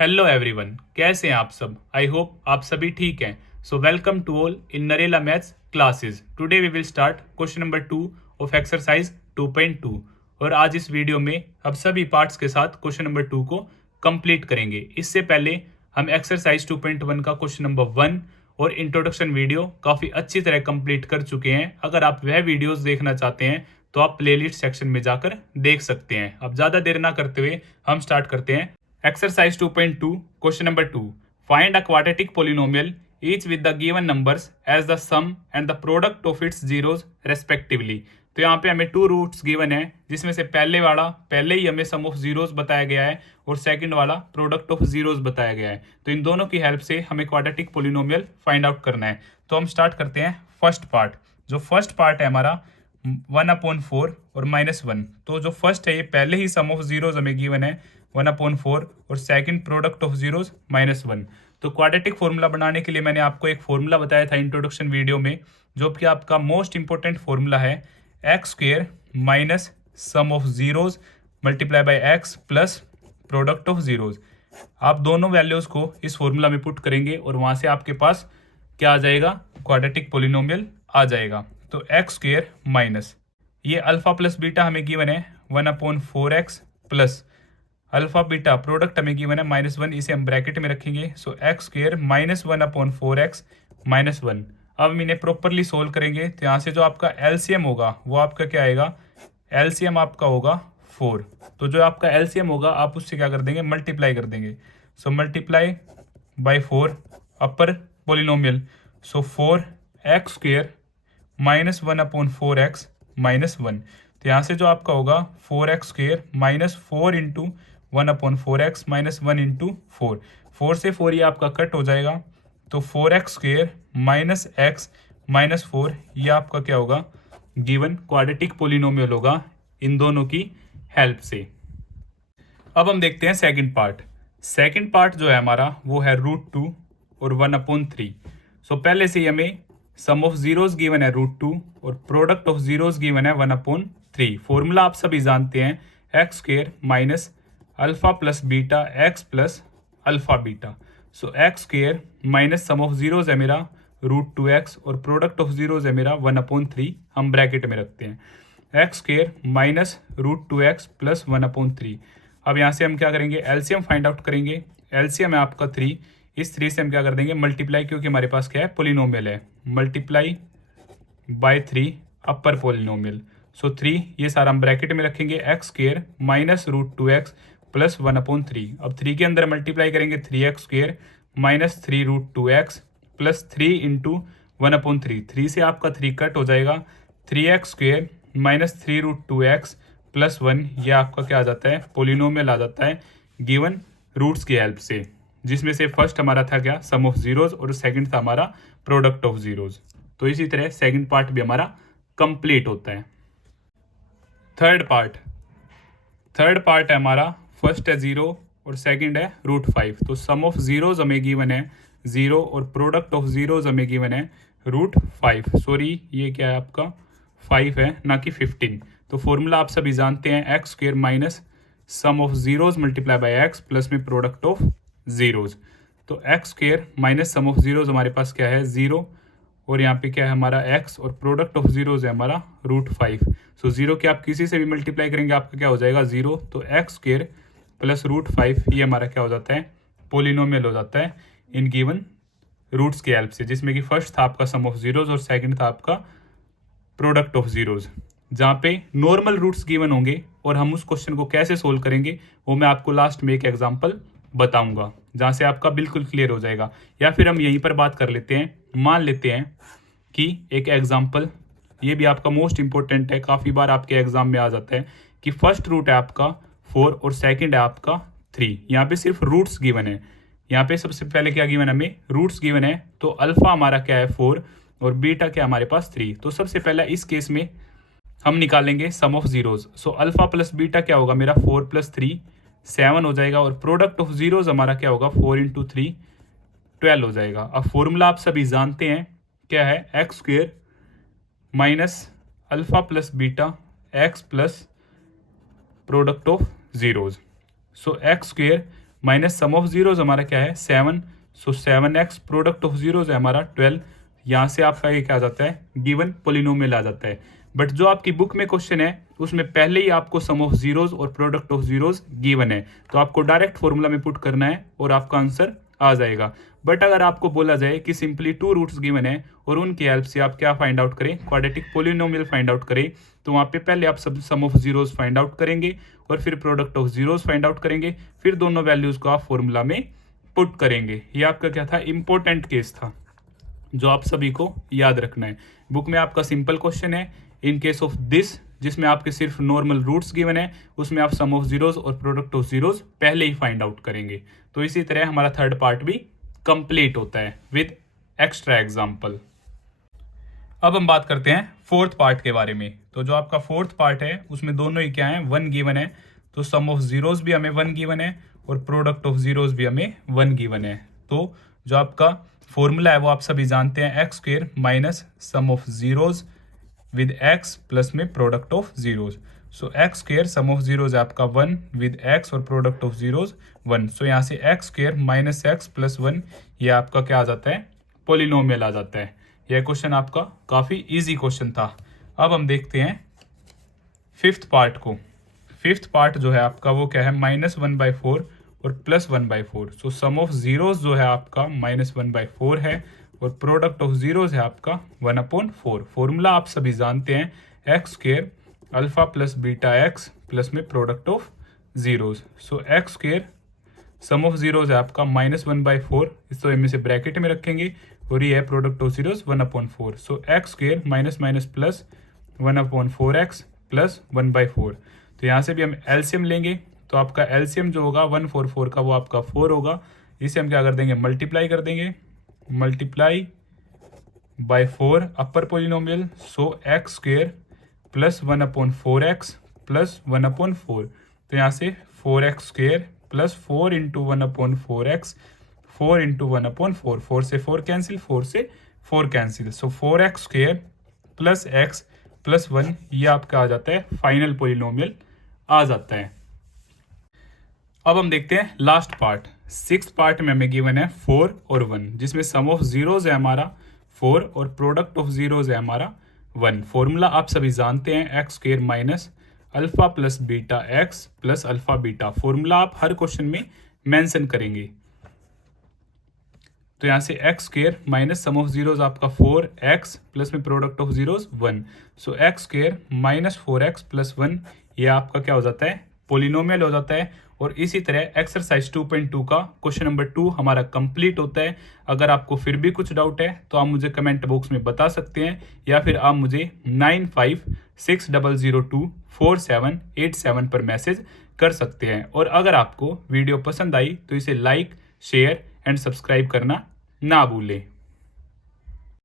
Hello everyone, कैसे हैं आप सब। आई होप आप सभी ठीक हैं। So welcome to all in Narela maths classes. Today we will start question number 2 of exercise 2.2 और आज इस वीडियो में हम सभी पार्ट्स के साथ क्वेश्चन नंबर 2 को कंप्लीट करेंगे। इससे पहले हम एक्सरसाइज 2.1 का क्वेश्चन नंबर 1 और इंट्रोडक्शन वीडियो काफ़ी अच्छी तरह कंप्लीट कर चुके हैं। अगर आप वह वीडियोस देखना चाहते हैं तो आप प्लेलिस्ट सेक्शन में जाकर देख सकते हैं। अब ज़्यादा देर ना करते हुए हम स्टार्ट करते हैं। Exercise 2.2 Question number 2. Find a quadratic polynomial each with the given numbers as the sum and the product of its zeros respectively. तो यहाँ पे हमें टू रूट्स गिवन है जिसमें से पहले ही हमें सम ऑफ जीरोस बताया गया है और सेकंड वाला प्रोडक्ट ऑफ जीरोस बताया गया है। तो इन दोनों की हेल्प से हमें क्वाड्रेटिक पोलिनोमियल फाइंड आउट करना है। तो हम स्टार्ट करते हैं फर्स्ट पार्ट। जो फर्स्ट पार्ट है हमारा 1/4 और -1। तो जो फर्स्ट है ये पहले ही सम ऑफ जीरोस हमें गिवन है 1/4 और सेकंड प्रोडक्ट ऑफ जीरोस -1। तो क्वाड्रेटिक फॉर्मूला बनाने के लिए मैंने आपको एक फॉर्मूला बताया था इंट्रोडक्शन वीडियो में, जो कि आपका मोस्ट इंपॉर्टेंट फॉर्मूला है x² minus sum of zeros multiply by x plus product of zeros. आप दोनों वैल्यूज को इस फॉर्मूला में पुट करेंगे और वहां से आपके पास क्या आ जाएगा, क्वाड्रेटिक पोलिनोमियल आ जाएगा। तो x² माइनस ये अल्फा प्लस बीटा हमें गिवन है 1/4x plus alpha beta product हमें गिवन है -1, इसे हम ब्रैकेट में रखेंगे। सो x² माइनस 1/4x -1। अब हम इन्हें प्रॉपरली सोल्व करेंगे तो यहाँ से जो आपका एलसीएम होगा वो आपका क्या आएगा, एलसीएम आपका होगा 4। तो जो आपका एलसीएम होगा आप उससे क्या कर देंगे, मल्टीप्लाई कर देंगे। So multiply by 4 upper polynomial. So 4x² minus 1/4x -1। तो यहाँ से जो आपका होगा 4x² minus 4 into 1/4x -1 into 4 से 4 ये आपका कट हो जाएगा। तो 4x² माइनस x माइनस 4 ये आपका क्या होगा, गिवन क्वाड्रेटिक पोलिनोमियल होगा इन दोनों की हेल्प से। अब हम देखते हैं सेकंड पार्ट। सेकंड पार्ट जो है हमारा वो है √2 और 1/3। सो पहले से ही हमें सम ऑफ जीरोस गिवन है √2 और प्रोडक्ट ऑफ जीरोस गिवन है 1/3। फॉर्मूला आप सभी जानते हैं x² minus alpha plus beta x plus alpha beta. So x² minus sum of zeros है मेरा √2x और प्रोडक्ट ऑफ जीरोस है मेरा 1/3। हम ब्रैकेट में रखते हैं x² माइनस √2x प्लस 1/3। अब यहाँ से हम क्या करेंगे, एलसीएम फाइंड आउट करेंगे। एलसीएम है आपका 3। इस 3 से हम क्या कर देंगे, मल्टीप्लाई, क्योंकि हमारे पास क्या है, पोलिनोमियल है, मल्टीप्लाई बाय 3 अपर पोलिनोमियल। सो 3 ये सारा हम ब्रैकेट में रखेंगे। x² minus √2x plus 1/3। अब 3 के अंदर मल्टीप्लाई करेंगे 3x² minus 3√2x plus 3 into 1/3। 3 से आपका 3 कट हो जाएगा। 3x² माइनस 3√2x प्लस 1 ये आपका क्या आ जाता है, पोलिनोमियल आ जाता है गिवन रूट्स की हेल्प से, जिसमें से फर्स्ट हमारा था क्या, सम ऑफ जीरोस और सेकंड था हमारा प्रोडक्ट ऑफ जीरोस। तो इसी तरह सेकंड पार्ट भी हमारा कंप्लीट होता है। थर्ड पार्ट है हमारा, फर्स्ट है 0 और सेकंड है √5। तो सम ऑफ जीरोस हमें गिवन है 0 और प्रोडक्ट ऑफ जीरोस हमें गिवन है √5। सॉरी ये क्या है आपका 5 है ना कि 15। तो फॉर्मूला आप सभी जानते हैं x² minus sum of zeros multiply by x plus में प्रोडक्ट ऑफ जीरोस। तो x² minus sum of zeros हमारे पास क्या है 0 और यहाँ पे क्या है हमारा x और प्रोडक्ट ऑफ जीरोस है हमारा √5। सो 0 के आप किसी से भी मल्टीप्लाई करेंगे आपका क्या हो जाएगा 0। तो x² प्लस √5 ये हमारा क्या हो जाता है, पोलिनोमियल हो जाता है इन गिवन रूट्स की हेल्प से, जिसमें कि फर्स्ट था आपका सम ऑफ जीरोस और सेकंड था आपका प्रोडक्ट ऑफ जीरोस। जहाँ पे नॉर्मल रूट्स गिवन होंगे और हम उस क्वेश्चन को कैसे सोल्व करेंगे वो मैं आपको लास्ट में एक एग्जांपल बताऊंगा, जहाँ से आपका बिल्कुल क्लियर हो जाएगा। या फिर हम यहीं पर बात कर लेते हैं, मान लेते हैं कि एक एग्जांपल, ये भी आपका मोस्ट इंपॉर्टेंट है, काफ़ी बार आपके एग्जाम में आ जाता है कि फर्स्ट रूट है आपका 4 और सेकंड है आपका 3। यहाँ पे सिर्फ रूट्स गिवन है। यहाँ पे सबसे पहले क्या गिवन है, हमें रूट्स गिवन है। तो अल्फा हमारा क्या है 4 और बीटा क्या हमारे पास 3। तो सबसे पहले इस केस में हम निकालेंगे sum of zeros. So alpha plus beta क्या होगा मेरा 4 + 3 7 हो जाएगा और प्रोडक्ट ऑफ जीरोस हमारा क्या होगा 4 × 3 12 हो जाएगा। अब फॉर्मूला आप सभी जानते हैं क्या है, x² minus alpha plus beta x plus product of zeros. So x² minus sum of zeros हमारा क्या है 7, सो 7x प्रोडक्ट ऑफ जीरोज है हमारा 12। यहाँ से आपका ये क्या आ जाता है गिवन पोलिनोमियल आ जाता है। बट जो आपकी बुक में क्वेश्चन है उसमें पहले ही आपको सम ऑफ जीरोज और प्रोडक्ट ऑफ जीरोज गिवन है, तो आपको डायरेक्ट फॉर्मूला में पुट करना है और आपका आंसर आ जाएगा। बट अगर आपको बोला जाए कि सिंपली 2 रूट्स गिवन है और उनकी हेल्प से आप क्या फाइंड आउट करें, क्वाड्रेटिक पोलिनोमियल फाइंड आउट करें, तो वहाँ पे पहले आप सब सम ऑफ जीरोज फाइंड आउट करेंगे और फिर product of zeros find out करेंगे, फिर दोनों वैल्यूज को आप फॉर्मूला में पुट करेंगे। ये आपका क्या था इंपॉर्टेंट केस था जो आप सभी को याद रखना है। बुक में आपका सिंपल क्वेश्चन है इन केस ऑफ दिस, जिसमें आपके सिर्फ नॉर्मल रूट्स गिवन है, उसमें आप सम ऑफ जीरोज और प्रोडक्ट ऑफ जीरोज पहले ही फाइंड आउट करेंगे। तो इसी तरह हमारा थर्ड पार्ट भी कंप्लीट होता है विद एक्स्ट्रा एग्जाम्पल। अब हम बात करते हैं फोर्थ पार्ट के बारे में। तो जो आपका फोर्थ पार्ट है उसमें दोनों ही क्या है 1 गिवन है, तो सम ऑफ जीरोज भी हमें 1 गिवन है और प्रोडक्ट ऑफ जीरोज भी हमें 1 गिवन है। तो जो आपका फॉर्मूला है वो आप सभी जानते हैं, X square minus sum of zeros with X plus में product of zeros. So X square sum of zeros है आपका 1 विद एक्स और प्रोडक्ट ऑफ जीरोज 1। सो यहाँ से X square minus X plus 1 ये आपका क्या आ जाता है पोलिनोमियल आ जाता है। यह क्वेश्चन आपका काफ़ी इजी क्वेश्चन था। अब हम देखते हैं फिफ्थ पार्ट को। फिफ्थ पार्ट जो है आपका वो क्या है -1/4 और +1/4। सो सम ऑफ जीरोज जो है आपका -1/4 है और प्रोडक्ट ऑफ जीरोज है आपका 1/4। फॉर्मूला आप सभी जानते हैं X square alpha plus beta X plus में product of zeros. So X square sum of zeros है आपका -1/4, इसको हम इसे ब्रैकेट में रखेंगे और ये है product of zeros 1/4। So X square minus minus plus 1/4x plus 1/4। तो यहाँ से भी हम एलसीएम लेंगे, तो आपका एलसीएम जो होगा 144 का वो आपका 4 होगा। इसे हम क्या कर देंगे मल्टीप्लाई कर देंगे, multiply by 4 upper polynomial. So X square plus 1/4x plus 1/4। तो यहाँ से 4x square plus 4 into 1/4x 4 into 1/4। 4 से 4 कैंसिल, 4 से 4 कैंसिल। सो 4x square plus x plus 1 ये आपका आ जाता है फाइनल पोलिनोमियल आ जाता है। अब हम देखते हैं लास्ट पार्ट। सिक्स्थ पार्ट में हमें गिवन है 4 और 1, जिसमें सम ऑफ जीरोज है हमारा 4 और प्रोडक्ट ऑफ जीरोज है हमारा 1। फॉर्मूला आप सभी जानते हैं X square minus alpha plus beta X plus alpha beta. Formula आप हर क्वेश्चन में मेंशन करेंगे। तो यहाँ से X square minus sum of zeros आपका 4x प्लस में product of zeros 1। So X square minus 4x plus 1 ये आपका क्या हो जाता है पोलिनोमियल हो जाता है। और इसी तरह एक्सरसाइज 2.2 का क्वेश्चन नंबर 2 हमारा कंप्लीट होता है। अगर आपको फिर भी कुछ डाउट है तो आप मुझे कमेंट बॉक्स में बता सकते हैं या फिर आप मुझे 9560024787 पर मैसेज कर सकते हैं। और अगर आपको वीडियो पसंद आई तो इसे लाइक शेयर एंड सब्सक्राइब करना ना भूलें।